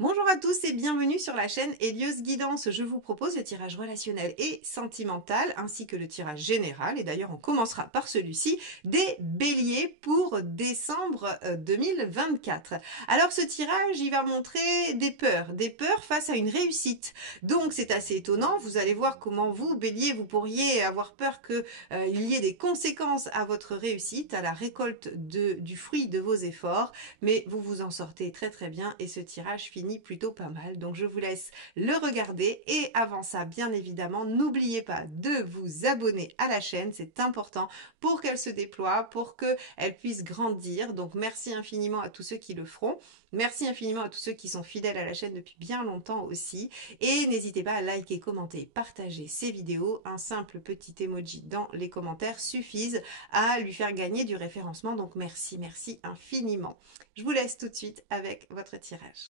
Bonjour à tous et bienvenue sur la chaîne Elios Guidance. Je vous propose le tirage relationnel et sentimental ainsi que le tirage général. Et d'ailleurs, on commencera par celui-ci des béliers pour décembre 2024. Alors ce tirage, il va montrer des peurs face à une réussite. Donc c'est assez étonnant. Vous allez voir comment vous, bélier, vous pourriez avoir peur que il y ait des conséquences à votre réussite, à la récolte du fruit de vos efforts. Mais vous vous en sortez très très bien et ce tirage finit plutôt pas mal. Donc je vous laisse le regarder et avant ça, bien évidemment, n'oubliez pas de vous abonner à la chaîne. C'est important pour qu'elle se déploie, pour qu'elle puisse grandir. Donc merci infiniment à tous ceux qui le feront. Merci infiniment à tous ceux qui sont fidèles à la chaîne depuis bien longtemps aussi. Et n'hésitez pas à liker, commenter, partager ces vidéos. Un simple petit emoji dans les commentaires suffise à lui faire gagner du référencement. Donc merci, merci infiniment. Je vous laisse tout de suite avec votre tirage.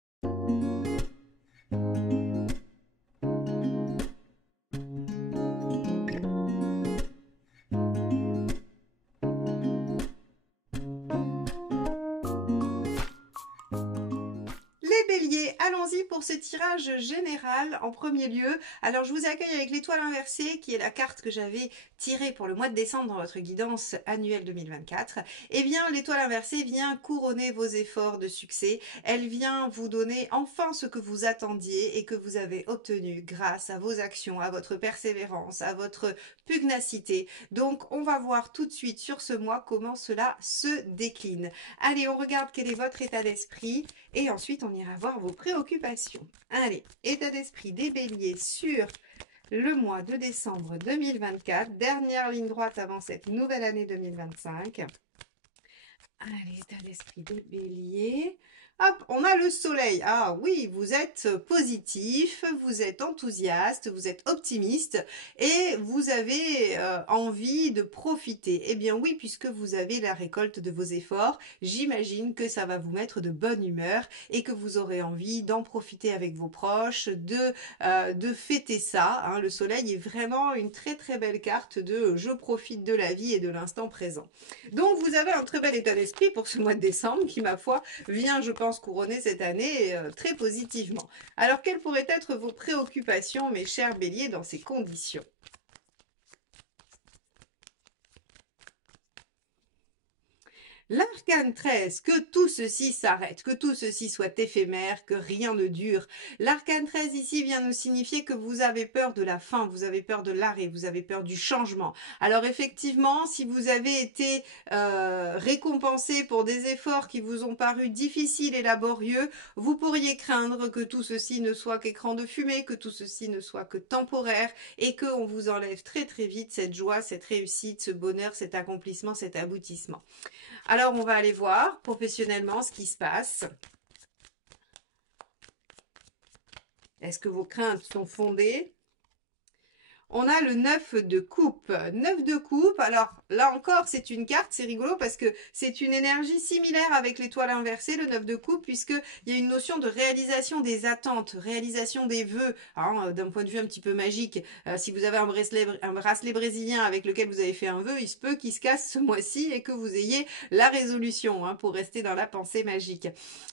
Les béliers, allons-y pour ce tirage général en premier lieu. Alors je vous accueille avec l'étoile inversée qui est la carte que j'avais tirée pour le mois de décembre dans votre guidance annuelle 2024. Eh bien l'étoile inversée vient couronner vos efforts de succès. Elle vient vous donner enfin ce que vous attendiez et que vous avez obtenu grâce à vos actions, à votre persévérance, à votre pugnacité. Donc on va voir tout de suite sur ce mois comment cela se décline. Allez, on regarde quel est votre état d'esprit et ensuite on ira voir vos préoccupations. Allez, état d'esprit des béliers sur le mois de décembre 2024, dernière ligne droite avant cette nouvelle année 2025. Allez, état d'esprit des béliers. Hop, on a le soleil. Ah oui, vous êtes positif, vous êtes enthousiaste, vous êtes optimiste et vous avez envie de profiter. Eh bien oui, puisque vous avez la récolte de vos efforts, j'imagine que ça va vous mettre de bonne humeur et que vous aurez envie d'en profiter avec vos proches, de fêter ça. Hein. Le soleil est vraiment une très très belle carte de je profite de la vie et de l'instant présent. Donc vous avez un très bel état d'esprit pour ce mois de décembre qui, ma foi, vient, je pense, couronner cette année très positivement. Alors, quelles pourraient être vos préoccupations, mes chers béliers, dans ces conditions ? L'arcane 13, que tout ceci s'arrête, que tout ceci soit éphémère, que rien ne dure. L'arcane 13 ici vient nous signifier que vous avez peur de la fin, vous avez peur de l'arrêt, vous avez peur du changement. Alors effectivement, si vous avez été récompensé pour des efforts qui vous ont paru difficiles et laborieux, vous pourriez craindre que tout ceci ne soit qu'écran de fumée, que tout ceci ne soit que temporaire et qu'on vous enlève très très vite cette joie, cette réussite, ce bonheur, cet accomplissement, cet aboutissement. Alors, on va aller voir professionnellement ce qui se passe. Est-ce que vos craintes sont fondées ? On a le 9 de coupe. 9 de coupe, alors là encore, c'est une carte, c'est rigolo parce que c'est une énergie similaire avec l'étoile inversée, le 9 de coupe, puisqu'il y a une notion de réalisation des attentes, réalisation des vœux, hein, d'un point de vue un petit peu magique. Si vous avez un bracelet brésilien avec lequel vous avez fait un vœu, il se peut qu'il se casse ce mois-ci et que vous ayez la résolution, hein, pour rester dans la pensée magique.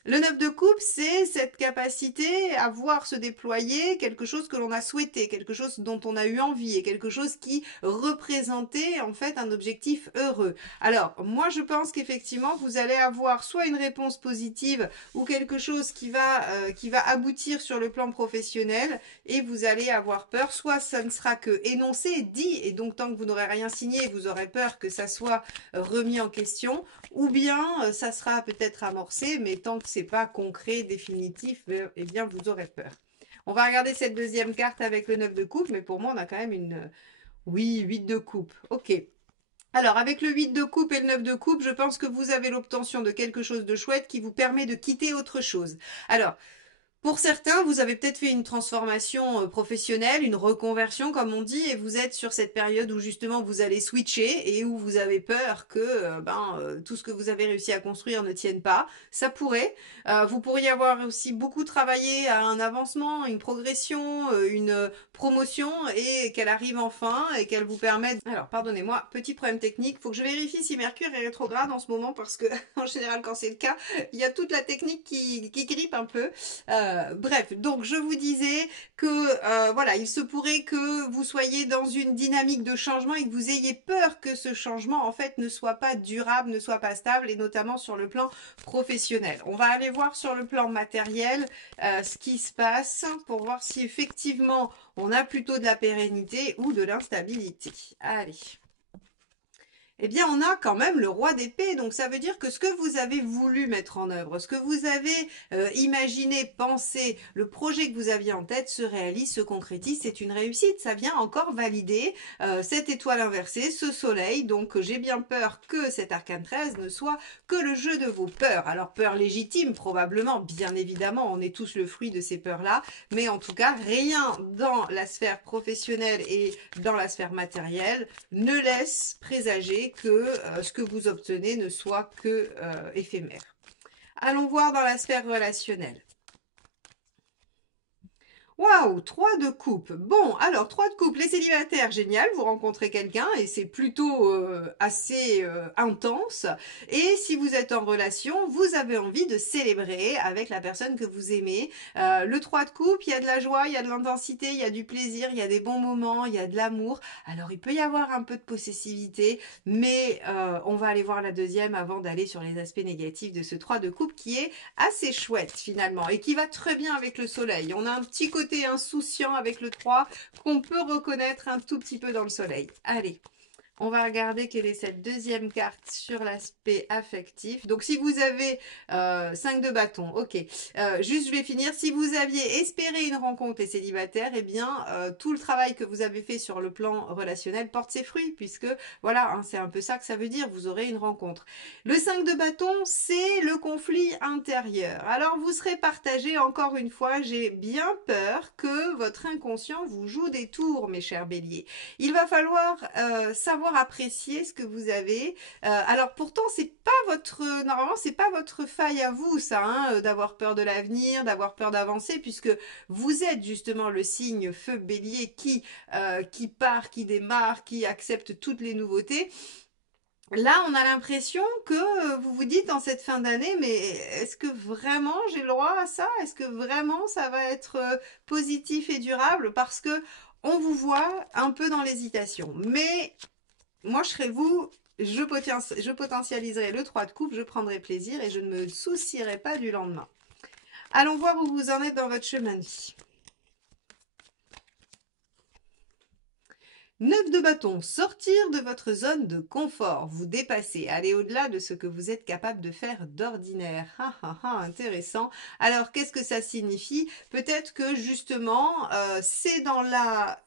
Le 9 de coupe, c'est cette capacité à voir se déployer quelque chose que l'on a souhaité, quelque chose dont on a eu envie et quelque chose qui représentait en fait un objectif heureux. Alors, moi je pense qu'effectivement, vous allez avoir soit une réponse positive ou quelque chose qui va aboutir sur le plan professionnel et vous allez avoir peur, soit ça ne sera que énoncé, dit, et donc tant que vous n'aurez rien signé, vous aurez peur que ça soit remis en question, ou bien ça sera peut-être amorcé, mais tant que c'est pas concret, définitif, eh bien vous aurez peur. On va regarder cette deuxième carte avec le 9 de coupe, mais pour moi, on a quand même une... Oui, 8 de coupe. Ok. Alors, avec le 8 de coupe et le 9 de coupe, je pense que vous avez l'obtention de quelque chose de chouette qui vous permet de quitter autre chose. Alors, pour certains, vous avez peut-être fait une transformation professionnelle, une reconversion comme on dit, et vous êtes sur cette période où justement vous allez switcher et où vous avez peur que tout ce que vous avez réussi à construire ne tienne pas. Ça pourrait. Vous pourriez avoir aussi beaucoup travaillé à un avancement, une progression, une promotion et qu'elle arrive enfin et qu'elle vous permette... Alors, pardonnez-moi, petit problème technique. Il faut que je vérifie si Mercure est rétrograde en ce moment parce que, en général, quand c'est le cas, il y a toute la technique qui grippe un peu. Bref, donc je vous disais que voilà, il se pourrait que vous soyez dans une dynamique de changement et que vous ayez peur que ce changement en fait ne soit pas durable, ne soit pas stable et notamment sur le plan professionnel. On va aller voir sur le plan matériel ce qui se passe pour voir si effectivement on a plutôt de la pérennité ou de l'instabilité. Allez. Eh bien, on a quand même le roi d'épée. Donc, ça veut dire que ce que vous avez voulu mettre en œuvre, ce que vous avez imaginé, pensé, le projet que vous aviez en tête se réalise, se concrétise. C'est une réussite. Ça vient encore valider cette étoile inversée, ce soleil. Donc, j'ai bien peur que cet arcane 13 ne soit que le jeu de vos peurs. Alors, peurs légitimes, probablement. Bien évidemment, on est tous le fruit de ces peurs-là. Mais en tout cas, rien dans la sphère professionnelle et dans la sphère matérielle ne laisse présager que ce que vous obtenez ne soit que éphémère. Allons voir dans la sphère relationnelle. Waouh, 3 de coupe. Bon, alors 3 de coupe, les célibataires, génial, vous rencontrez quelqu'un et c'est plutôt assez intense. Et si vous êtes en relation, vous avez envie de célébrer avec la personne que vous aimez. Le 3 de coupe, il y a de la joie, il y a de l'intensité, il y a du plaisir, il y a des bons moments, il y a de l'amour. Alors il peut y avoir un peu de possessivité, mais on va aller voir la deuxième avant d'aller sur les aspects négatifs de ce 3 de coupe qui est assez chouette finalement et qui va très bien avec le soleil. On a un petit côté insouciant avec le 3 qu'on peut reconnaître un tout petit peu dans le soleil. Allez, on va regarder quelle est cette deuxième carte sur l'aspect affectif. Donc, si vous avez 5 de bâton, ok. Juste, je vais finir. Si vous aviez espéré une rencontre et célibataire, eh bien, tout le travail que vous avez fait sur le plan relationnel porte ses fruits, puisque, voilà, hein, c'est un peu ça que ça veut dire, vous aurez une rencontre. Le 5 de bâton, c'est le conflit intérieur. Alors, vous serez partagé, encore une fois, j'ai bien peur que votre inconscient vous joue des tours, mes chers béliers. Il va falloir savoir apprécier ce que vous avez. Alors pourtant, c'est pas votre normalement, c'est pas votre faille à vous, ça, hein, d'avoir peur de l'avenir, d'avoir peur d'avancer, puisque vous êtes justement le signe feu bélier qui part, qui démarre, qui accepte toutes les nouveautés. Là, on a l'impression que vous vous dites en cette fin d'année, mais est-ce que vraiment j'ai le droit à ça? Est-ce que vraiment ça va être positif et durable? Parce que on vous voit un peu dans l'hésitation. Mais moi, je serais vous, je potentialiserai le 3 de coupe, je prendrai plaisir et je ne me soucierai pas du lendemain. Allons voir où vous en êtes dans votre chemin de vie. 9 de bâton, sortir de votre zone de confort, vous dépasser, aller au-delà de ce que vous êtes capable de faire d'ordinaire. Intéressant. Alors, qu'est-ce que ça signifie? Peut-être que justement, c'est dans la,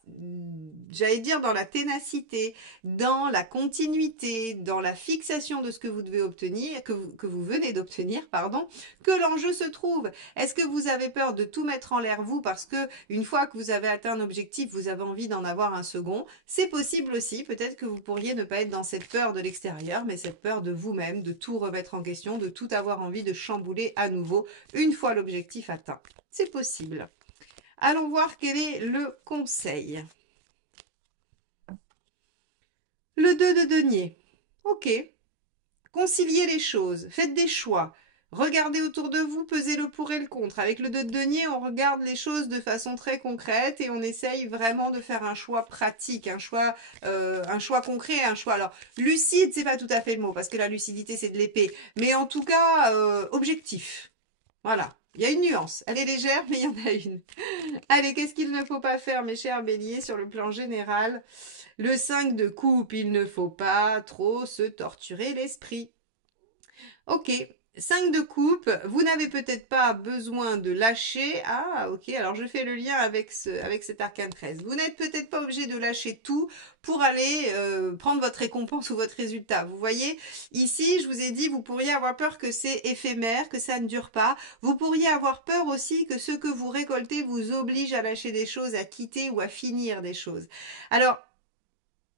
j'allais dire, dans la ténacité, dans la continuité, dans la fixation de ce que vous devez obtenir, que vous venez d'obtenir, pardon, que l'enjeu se trouve. Est-ce que vous avez peur de tout mettre en l'air vous parce que une fois que vous avez atteint un objectif, vous avez envie d'en avoir un second? C'est possible aussi, peut-être que vous pourriez ne pas être dans cette peur de l'extérieur, mais cette peur de vous-même, de tout remettre en question, de tout avoir envie de chambouler à nouveau une fois l'objectif atteint. C'est possible. Allons voir quel est le conseil. Le 2 de denier. Ok. Conciliez les choses, faites des choix. Regardez autour de vous, pesez le pour et le contre. Avec le 2 de denier, on regarde les choses de façon très concrète et on essaye vraiment de faire un choix pratique, un choix concret, un choix. Alors, lucide, c'est pas tout à fait le mot, parce que la lucidité, c'est de l'épée. Mais en tout cas, objectif. Voilà. Il y a une nuance. Elle est légère, mais il y en a une. Allez, qu'est-ce qu'il ne faut pas faire, mes chers béliers, sur le plan général? Le 5 de coupe, il ne faut pas trop se torturer l'esprit. Ok, 5 de coupe, vous n'avez peut-être pas besoin de lâcher. Ah, ok, alors je fais le lien avec cet arcane 13. Vous n'êtes peut-être pas obligé de lâcher tout pour aller prendre votre récompense ou votre résultat. Vous voyez, ici, je vous ai dit, vous pourriez avoir peur que c'est éphémère, que ça ne dure pas. Vous pourriez avoir peur aussi que ce que vous récoltez vous oblige à lâcher des choses, à quitter ou à finir des choses. Alors,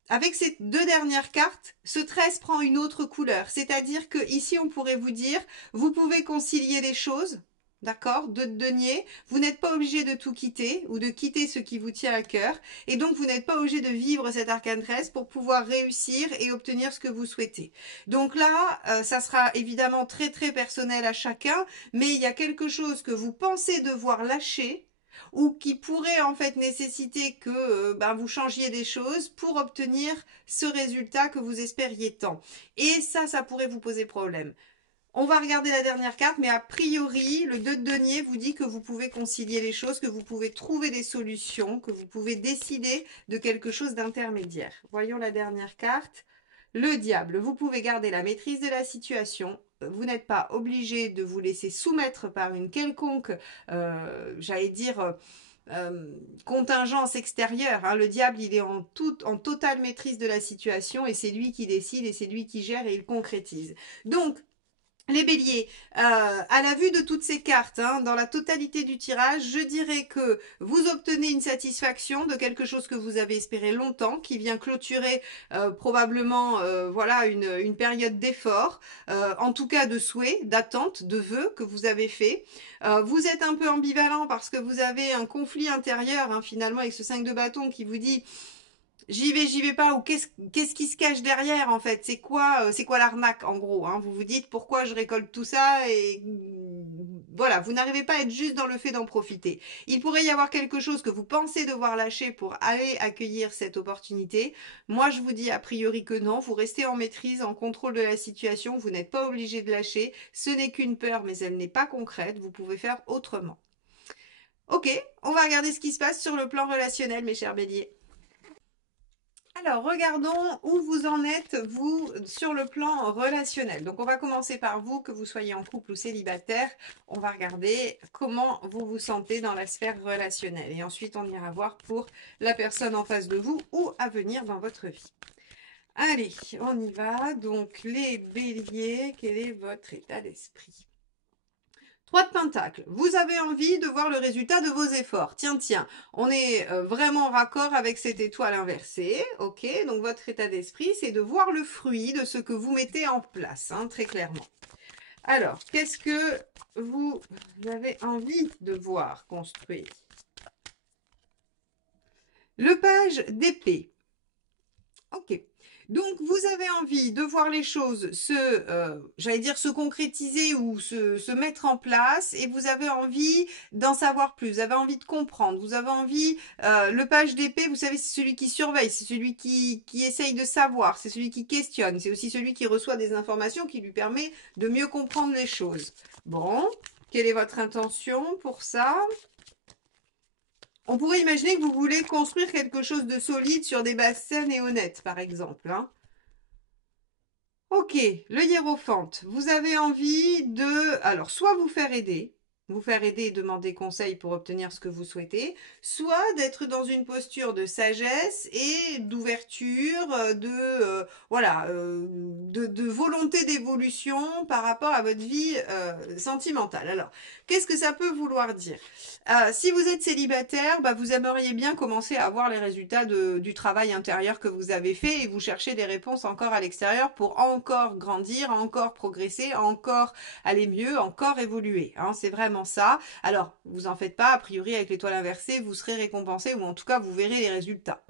avec ces deux dernières cartes, ce 13 prend une autre couleur. C'est-à-dire que ici, on pourrait vous dire, vous pouvez concilier les choses, d'accord, de denier. Vous n'êtes pas obligé de tout quitter ou de quitter ce qui vous tient à cœur. Et donc, vous n'êtes pas obligé de vivre cet arcane 13 pour pouvoir réussir et obtenir ce que vous souhaitez. Donc là, ça sera évidemment très très personnel à chacun, mais il y a quelque chose que vous pensez devoir lâcher ou qui pourrait en fait nécessiter que vous changiez des choses pour obtenir ce résultat que vous espériez tant. Et ça pourrait vous poser problème. On va regarder la dernière carte, mais a priori, le 2 de denier vous dit que vous pouvez concilier les choses, que vous pouvez trouver des solutions, que vous pouvez décider de quelque chose d'intermédiaire. Voyons la dernière carte. Le diable, vous pouvez garder la maîtrise de la situation. Vous n'êtes pas obligé de vous laisser soumettre par une quelconque, j'allais dire, contingence extérieure. Hein. Le diable, il est en totale maîtrise de la situation et c'est lui qui décide et c'est lui qui gère et il concrétise. Donc, les béliers, à la vue de toutes ces cartes, hein, dans la totalité du tirage, je dirais que vous obtenez une satisfaction de quelque chose que vous avez espéré longtemps, qui vient clôturer probablement voilà une période d'effort, en tout cas de souhait, d'attente, de vœux que vous avez fait. Vous êtes un peu ambivalent parce que vous avez un conflit intérieur hein, finalement avec ce 5 de bâton qui vous dit j'y vais pas, ou qu'est-ce qui se cache derrière en fait? C'est quoi l'arnaque en gros hein? Vous vous dites pourquoi je récolte tout ça et voilà, vous n'arrivez pas à être juste dans le fait d'en profiter. Il pourrait y avoir quelque chose que vous pensez devoir lâcher pour aller accueillir cette opportunité. Moi, je vous dis a priori que non, vous restez en maîtrise, en contrôle de la situation, vous n'êtes pas obligé de lâcher. Ce n'est qu'une peur, mais elle n'est pas concrète, vous pouvez faire autrement. Ok, on va regarder ce qui se passe sur le plan relationnel, mes chers béliers. Alors, regardons où vous en êtes, vous, sur le plan relationnel. Donc, on va commencer par vous, que vous soyez en couple ou célibataire. On va regarder comment vous vous sentez dans la sphère relationnelle. Et ensuite, on ira voir pour la personne en face de vous ou à venir dans votre vie. Allez, on y va. Donc, les béliers, quel est votre état d'esprit ? 3 de Pentacle, vous avez envie de voir le résultat de vos efforts. Tiens, on est vraiment en raccord avec cette étoile inversée. Ok, donc votre état d'esprit, c'est de voir le fruit de ce que vous mettez en place, hein, très clairement. Alors, qu'est-ce que vous avez envie de voir construire? Le page d'épée. Ok. Donc, vous avez envie de voir les choses j'allais dire, se concrétiser ou se mettre en place et vous avez envie d'en savoir plus, vous avez envie de comprendre, vous avez envie, le page d'épée, vous savez, c'est celui qui surveille, c'est celui qui essaye de savoir, c'est celui qui questionne, c'est aussi celui qui reçoit des informations qui lui permet de mieux comprendre les choses. Bon, quelle est votre intention pour ça ? On pourrait imaginer que vous voulez construire quelque chose de solide sur des bases saines et honnêtes, par exemple. Hein. Ok, le hiérophante. Vous avez envie de, alors, soit vous faire aider et demander conseil pour obtenir ce que vous souhaitez, soit d'être dans une posture de sagesse et d'ouverture, de volonté d'évolution par rapport à votre vie sentimentale. Alors, qu'est-ce que ça peut vouloir dire? Si vous êtes célibataire, vous aimeriez bien commencer à avoir les résultats du travail intérieur que vous avez fait et vous cherchez des réponses encore à l'extérieur pour encore grandir, encore progresser, encore aller mieux, encore évoluer. Hein, c'est vraiment ça. Alors, vous en faites pas, a priori avec l'étoile inversée, vous serez récompensé ou en tout cas vous verrez les résultats.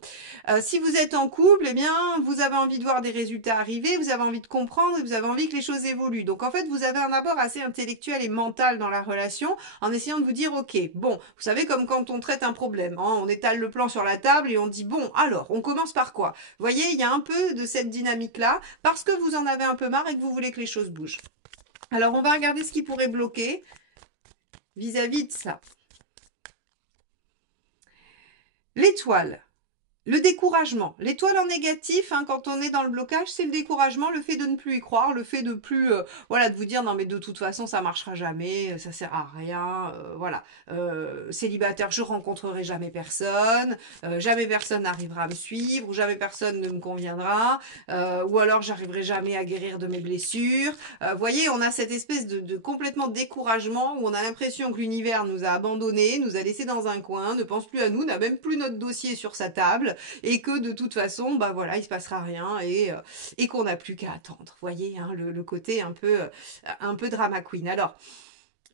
Si vous êtes en couple, eh bien, vous avez envie de voir des résultats arriver, vous avez envie de comprendre et vous avez envie que les choses évoluent. Donc en fait, vous avez un apport assez intellectuel et mental dans la relation en essayant de vous dire, ok, bon, vous savez comme quand on traite un problème, hein, on étale le plan sur la table et on dit, bon, alors, on commence par quoi? Vous voyez, il y a un peu de cette dynamique-là parce que vous en avez un peu marre et que vous voulez que les choses bougent. Alors, on va regarder ce qui pourrait bloquer vis-à-vis de ça. L'étoile. Le découragement. L'étoile en négatif, hein, quand on est dans le blocage, c'est le découragement, le fait de ne plus y croire, le fait de plus, de vous dire non mais de toute façon ça marchera jamais, ça sert à rien, célibataire, je rencontrerai jamais personne, jamais personne n'arrivera à me suivre, ou jamais personne ne me conviendra, ou alors j'arriverai jamais à guérir de mes blessures. Voyez, on a cette espèce de complètement découragement où on a l'impression que l'univers nous a abandonnés, nous a laissés dans un coin, ne pense plus à nous, n'a même plus notre dossier sur sa table. Et que de toute façon, il se passera rien et qu'on n'a plus qu'à attendre. Voyez, hein, le côté un peu drama queen. Alors,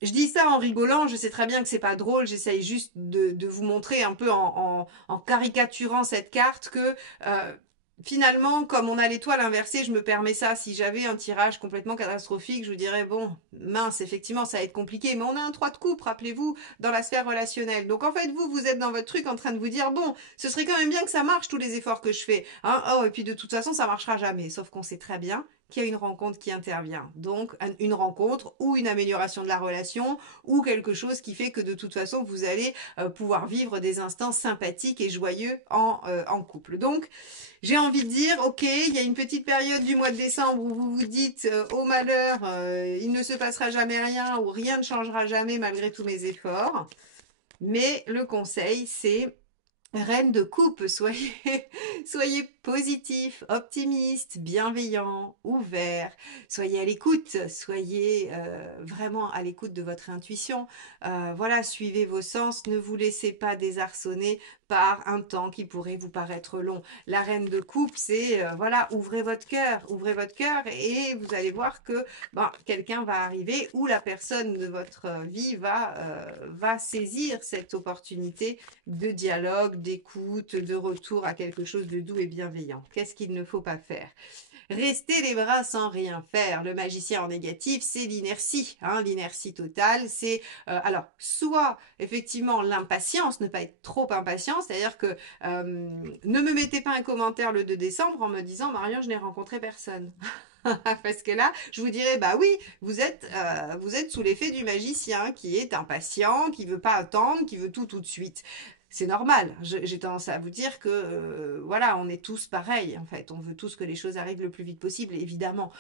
Je dis ça en rigolant, je sais très bien que c'est pas drôle, j'essaye juste de vous montrer un peu en caricaturant cette carte que finalement, comme on a l'étoile inversée, je me permets ça. Si j'avais un tirage complètement catastrophique, je vous dirais, bon, mince, effectivement, ça va être compliqué, mais on a un 3 de coupe, rappelez-vous, dans la sphère relationnelle. Donc en fait, vous êtes dans votre truc en train de vous dire, bon, ce serait quand même bien que ça marche, tous les efforts que je fais. Hein. Oh, et puis de toute façon, ça marchera jamais. Sauf qu'on sait très bien qu'il y a une rencontre qui intervient. Donc, une rencontre ou une amélioration de la relation ou quelque chose qui fait que de toute façon, vous allez pouvoir vivre des instants sympathiques et joyeux en couple. Donc, j'ai envie de dire, ok, il y a une petite période du mois de décembre où vous vous dites, au malheur, il ne se passera jamais rien ou rien ne changera jamais malgré tous mes efforts. Mais le conseil, c'est Reine de coupe, soyez, soyez positif, optimiste, bienveillant, ouvert, soyez à l'écoute, soyez vraiment à l'écoute de votre intuition. Voilà, suivez vos sens, ne vous laissez pas désarçonner par un temps qui pourrait vous paraître long. La reine de coupe, c'est voilà, ouvrez votre cœur et vous allez voir que quelqu'un va arriver ou la personne de votre vie va saisir cette opportunité de dialogue, d'écoute, de retour à quelque chose de doux et bienveillant. Qu'est-ce qu'il ne faut pas faire? Rester les bras sans rien faire. Le magicien en négatif, c'est l'inertie. Hein, l'inertie totale, c'est alors soit effectivement l'impatience, ne pas être trop impatient, c'est-à-dire que ne me mettez pas un commentaire le 2 décembre en me disant Marion, je n'ai rencontré personne. Parce que là, je vous dirais, bah oui, vous êtes sous l'effet du magicien qui est impatient, qui veut pas attendre, qui veut tout de suite. C'est normal. J'ai tendance à vous dire que voilà, on est tous pareils en fait. On veut tous que les choses arrivent le plus vite possible, évidemment.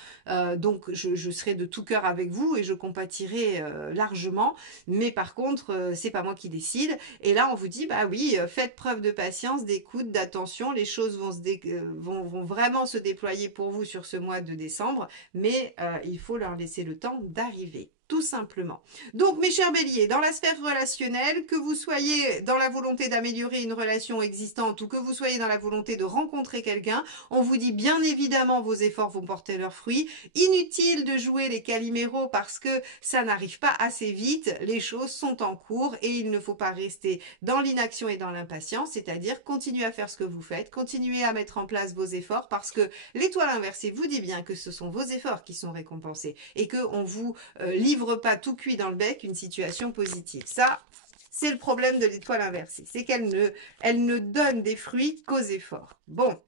Donc je serai de tout cœur avec vous et je compatirai largement. Mais par contre, c'est pas moi qui décide. Et là, on vous dit bah oui, faites preuve de patience, d'écoute, d'attention. Les choses vont vraiment se déployer pour vous sur ce mois de décembre, mais il faut leur laisser le temps d'arriver. Tout simplement. Donc, mes chers béliers, dans la sphère relationnelle, que vous soyez dans la volonté d'améliorer une relation existante ou que vous soyez dans la volonté de rencontrer quelqu'un, on vous dit bien évidemment vos efforts vont porter leurs fruits. Inutile de jouer les caliméros parce que ça n'arrive pas assez vite. Les choses sont en cours et il ne faut pas rester dans l'inaction et dans l'impatience, c'est-à-dire continuer à faire ce que vous faites, continuer à mettre en place vos efforts parce que l'étoile inversée vous dit bien que ce sont vos efforts qui sont récompensés et qu'on vous livre pas tout cuit dans le bec une situation positive. Ça, c'est le problème de l'étoile inversée. C'est elle ne donne des fruits qu'aux efforts. Bon.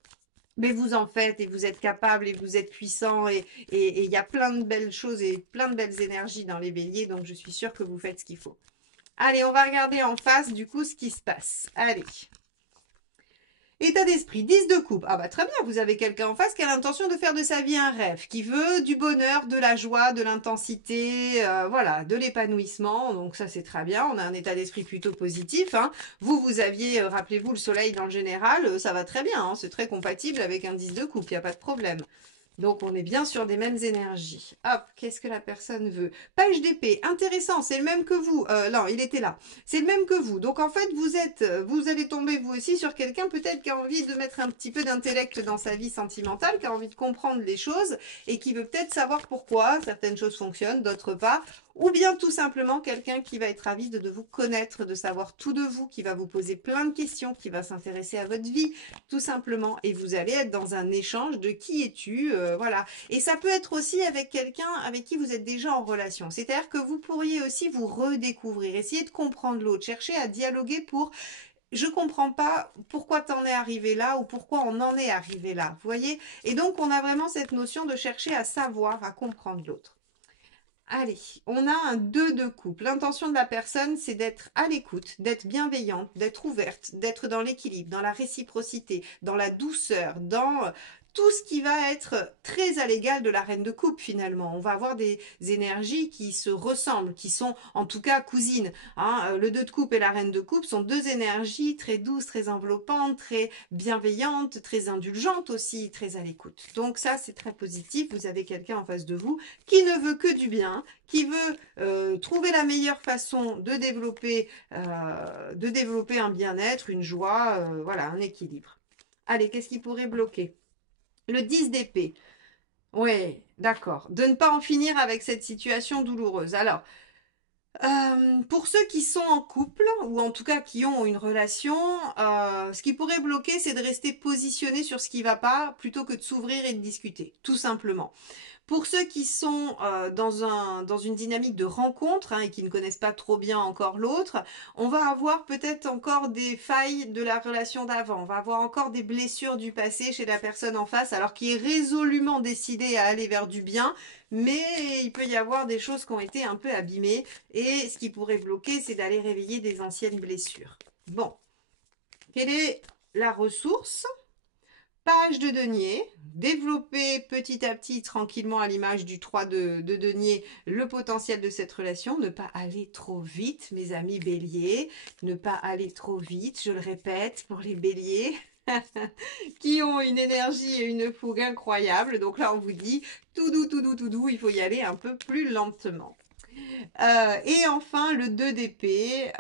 Mais vous en faites et vous êtes capable et vous êtes puissant et il y a plein de belles choses et plein de belles énergies dans les béliers, donc je suis sûre que vous faites ce qu'il faut. Allez, on va regarder en face du coup ce qui se passe. Allez. État d'esprit, 10 de coupe. Ah bah très bien, vous avez quelqu'un en face qui a l'intention de faire de sa vie un rêve, qui veut du bonheur, de la joie, de l'intensité, voilà, de l'épanouissement. Donc ça c'est très bien, on a un état d'esprit plutôt positif. Hein. Vous aviez, rappelez-vous, le soleil dans le général, ça va très bien, hein, c'est très compatible avec un 10 de coupe, il n'y a pas de problème. Donc, on est bien sur des mêmes énergies. Hop, qu'est-ce que la personne veut? Page d'épée, intéressant, c'est le même que vous. Non, il était là. C'est le même que vous. Donc, en fait, vous allez tomber vous aussi sur quelqu'un peut-être qui a envie de mettre un petit peu d'intellect dans sa vie sentimentale, qui a envie de comprendre les choses et qui veut peut-être savoir pourquoi certaines choses fonctionnent, d'autres pas. Ou bien tout simplement quelqu'un qui va être avide de vous connaître, de savoir tout de vous, qui va vous poser plein de questions, qui va s'intéresser à votre vie, tout simplement. Et vous allez être dans un échange de qui es-tu, voilà. Et ça peut être aussi avec quelqu'un avec qui vous êtes déjà en relation. C'est-à-dire que vous pourriez aussi vous redécouvrir, essayer de comprendre l'autre, chercher à dialoguer pour je comprends pas pourquoi t'en es arrivé là ou pourquoi on en est arrivé là. Vous voyez? Et donc on a vraiment cette notion de chercher à savoir, à comprendre l'autre. Allez, on a un 2 de coupe. L'intention de la personne, c'est d'être à l'écoute, d'être bienveillante, d'être ouverte, d'être dans l'équilibre, dans la réciprocité, dans la douceur, dans tout ce qui va être très à l'égal de la reine de coupe finalement. On va avoir des énergies qui se ressemblent, qui sont en tout cas cousines. Hein. Le 2 de coupe et la reine de coupe sont deux énergies très douces, très enveloppantes, très bienveillantes, très indulgentes aussi, très à l'écoute. Donc ça, c'est très positif. Vous avez quelqu'un en face de vous qui ne veut que du bien, qui veut trouver la meilleure façon de développer un bien-être, une joie, voilà, un équilibre. Allez, qu'est-ce qui pourrait bloquer? Le 10 d'épée. Oui, d'accord. De ne pas en finir avec cette situation douloureuse. Alors, Pour ceux qui sont en couple, ou en tout cas qui ont une relation, ce qui pourrait bloquer, c'est de rester positionné sur ce qui va pas, plutôt que de s'ouvrir et de discuter, tout simplement. Pour ceux qui sont dans une dynamique de rencontre et qui ne connaissent pas trop bien encore l'autre, on va avoir peut-être encore des failles de la relation d'avant. On va avoir encore des blessures du passé chez la personne en face, alors qui est résolument décidée à aller vers du bien, mais il peut y avoir des choses qui ont été un peu abîmées. Et ce qui pourrait bloquer, c'est d'aller réveiller des anciennes blessures. Bon, quelle est la ressource? Page de denier, développer petit à petit, tranquillement, à l'image du 3 de denier, le potentiel de cette relation. Ne pas aller trop vite, mes amis béliers. Ne pas aller trop vite, je le répète, pour les béliers qui ont une énergie et une fougue incroyables. Donc là, on vous dit tout doux, tout doux, tout doux, il faut y aller un peu plus lentement. Et enfin, le 2 d'épée.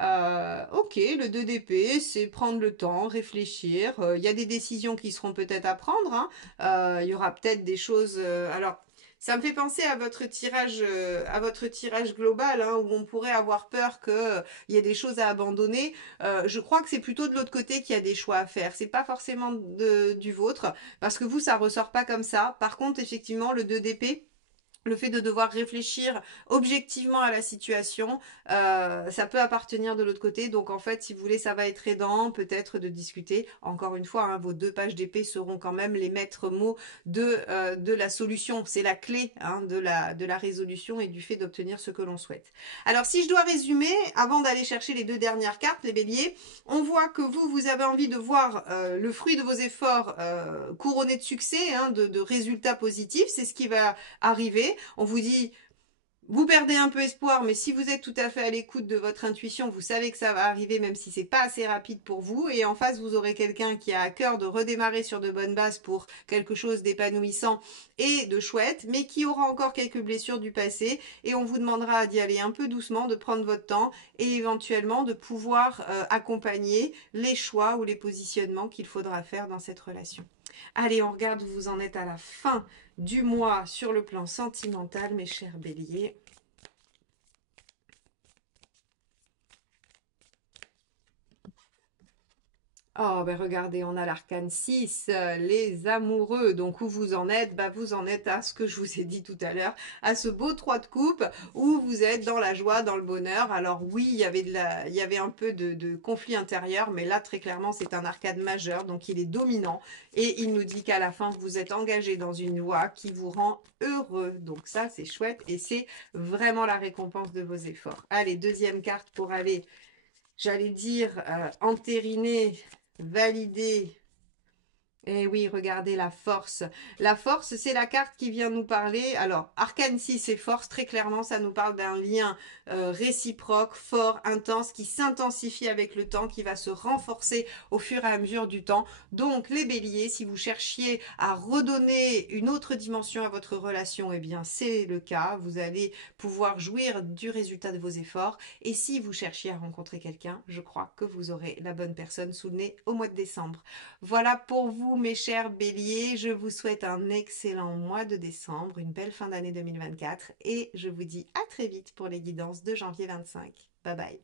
Ok, le 2 d'épée, c'est prendre le temps, réfléchir. Il y a des décisions qui seront peut-être à prendre. Hein. Il y aura peut-être des choses. Alors, ça me fait penser à votre tirage global, hein, où on pourrait avoir peur qu'il y ait des choses à abandonner. Je crois que c'est plutôt de l'autre côté qu'il y a des choix à faire. C'est pas forcément du vôtre, parce que vous, ça ressort pas comme ça. Par contre, effectivement, le 2 d'épée, le fait de devoir réfléchir objectivement à la situation, ça peut appartenir de l'autre côté. Donc en fait, si vous voulez, ça va être aidant peut-être de discuter. Encore une fois, hein, vos 2 pages d'épée seront quand même les maîtres mots de la solution. C'est la clé hein, de la résolution et du fait d'obtenir ce que l'on souhaite. Alors si je dois résumer, avant d'aller chercher les 2 dernières cartes, les béliers, on voit que vous avez envie de voir le fruit de vos efforts couronné de succès, hein, de résultats positifs. C'est ce qui va arriver. On vous dit, vous perdez un peu espoir, mais si vous êtes tout à fait à l'écoute de votre intuition, vous savez que ça va arriver, même si c'est pas assez rapide pour vous. Et en face, vous aurez quelqu'un qui a à cœur de redémarrer sur de bonnes bases pour quelque chose d'épanouissant et de chouette, mais qui aura encore quelques blessures du passé. Et on vous demandera d'y aller un peu doucement, de prendre votre temps et éventuellement de pouvoir accompagner les choix ou les positionnements qu'il faudra faire dans cette relation. Allez, on regarde où vous en êtes à la fin du mois sur le plan sentimental, mes chers béliers. Oh, ben regardez, on a l'arcane 6, les amoureux. Donc, où vous en êtes? Bah, vous en êtes à ce que je vous ai dit tout à l'heure, à ce beau 3 de coupe, où vous êtes dans la joie, dans le bonheur. Alors oui, il y avait un peu de conflit intérieur, mais là, très clairement, c'est un arcane majeur, donc il est dominant. Et il nous dit qu'à la fin, vous êtes engagé dans une voie qui vous rend heureux. Donc ça, c'est chouette et c'est vraiment la récompense de vos efforts. Allez, deuxième carte pour aller, j'allais dire, entériner, valider. Eh oui, regardez la force. La force, c'est la carte qui vient nous parler. Alors, Arcane 6 et force, très clairement, ça nous parle d'un lien réciproque, fort, intense, qui s'intensifie avec le temps, qui va se renforcer au fur et à mesure du temps. Donc, les béliers, si vous cherchiez à redonner une autre dimension à votre relation, eh bien, c'est le cas. Vous allez pouvoir jouir du résultat de vos efforts. Et si vous cherchiez à rencontrer quelqu'un, je crois que vous aurez la bonne personne sous le nez au mois de décembre. Voilà pour vous, mes chers béliers. Je vous souhaite un excellent mois de décembre, une belle fin d'année 2024 et je vous dis à très vite pour les guidances de janvier 25. Bye bye.